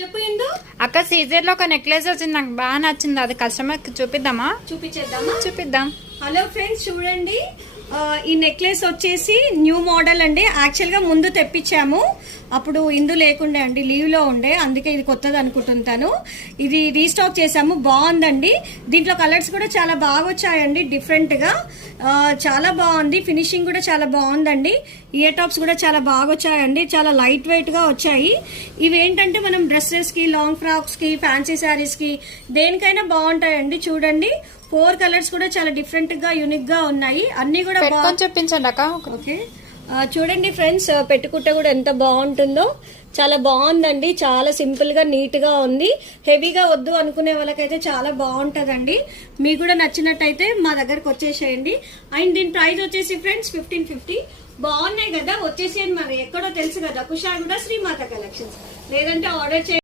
చెప్పు ఇందు. అక్క సీజర్ లో ఒక నెక్లెస్ వచ్చింది, నాకు బాగా నచ్చింది. అది కస్టమర్ కి చూపిద్దామా? చూపిద్దాం. హలో ఫ్రెండ్స్, చూడండి ఈ నెక్లెస్ వచ్చేసి న్యూ మోడల్ అండి. యాక్చువల్ గా ముందు తెప్పించాము, అప్పుడు ఇందు లేకుండే అండి, లీవ్ లో ఉండే, అందుకే ఇది కొత్తది అనుకుంటుంటాను. ఇది రీస్టాక్ చేసాము, బాగుందండి. దీంట్లో కలర్స్ కూడా చాలా బాగా వచ్చాయండి, డిఫరెంట్ గా చాలా బాగుంది. ఫినిషింగ్ కూడా చాలా బాగుందండి. ఇయర్ టాప్స్ కూడా చాలా బాగా వచ్చాయండి, చాలా లైట్ వెయిట్ గా వచ్చాయి. ఇవి ఏంటంటే మనం డ్రెస్సెస్ కి, లాంగ్ ఫ్రాక్స్ కి, ఫ్యాన్సీ శారీస్ కి దేనికైనా బాగుంటాయండి. చూడండి 4 కలర్స్ కూడా చాలా డిఫరెంట్ గా యూనిక్ గా ఉన్నాయి. అన్ని కూడా చూపించండి అక్క. ఓకే, చూడండి ఫ్రెండ్స్, పెట్టుకుంటే కూడా ఎంత బాగుంటుందో. చాలా బాగుందండి, చాలా సింపుల్ గా నీట్ గా ఉంది. హెవీగా వద్దు అనుకునే వాళ్ళకైతే చాలా బాగుంటదండి. మీకు కూడా నచ్చినట్టయితే మా దగ్గరకు వచ్చేసేయండి. అండ్ దీని ప్రైస్ వచ్చేసి ఫ్రెండ్స్ 1550. బాగున్నాయి కదా, వచ్చేసేయండి. మరి ఎక్కడో తెలుసు కదా, కుషాగూడ శ్రీమాత కలెక్షన్స్, లేదంటే ఆర్డర్ చేయండి.